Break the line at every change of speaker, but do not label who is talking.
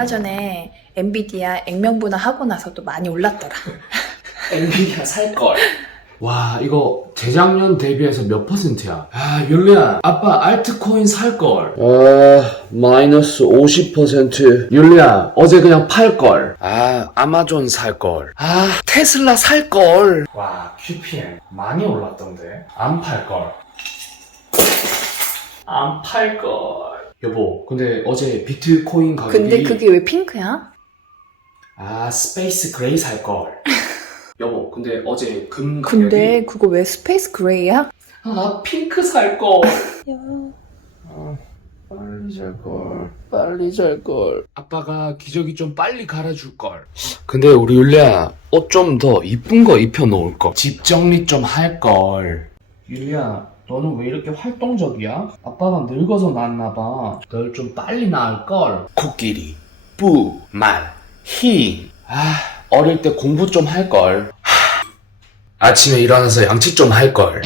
얼마 전에 엔비디아 액면분할 하고 나서도 많이 올랐더라.
엔비디아 살걸. 와, 이거 재작년 대비해서 몇 퍼센트야? 아, 율리야, 아빠 알트코인 살걸.
아, 마이너스 50%.
율리야, 어제 그냥 팔걸. 아, 아마존 살걸. 아, 테슬라 살걸. 와, QPM 많이 올랐던데. 안 팔걸. 안 팔걸. 여보, 근데 어제 비트코인 가격이.
근데 그게 왜 핑크야?
아, 스페이스 그레이 살 걸. 여보, 근데 어제 금 가격이.
근데 그거 왜 스페이스 그레이야?
아, 핑크 살걸.
야.
빨리 잘걸. 빨리 잘걸.
아빠가 기저귀 좀 빨리 갈아줄 걸. 근데 우리 율리야, 옷 좀 더 이쁜 거 입혀 놓을걸. 집 정리 좀 할 걸. 율리야, 너는 왜 이렇게 활동적이야? 아빠가 늙어서 낳았나 봐. 널 좀 빨리 낳을걸. 코끼리, 뿌, 말, 히. 아, 어릴 때 공부 좀 할걸. 아침에 일어나서 양치 좀 할걸.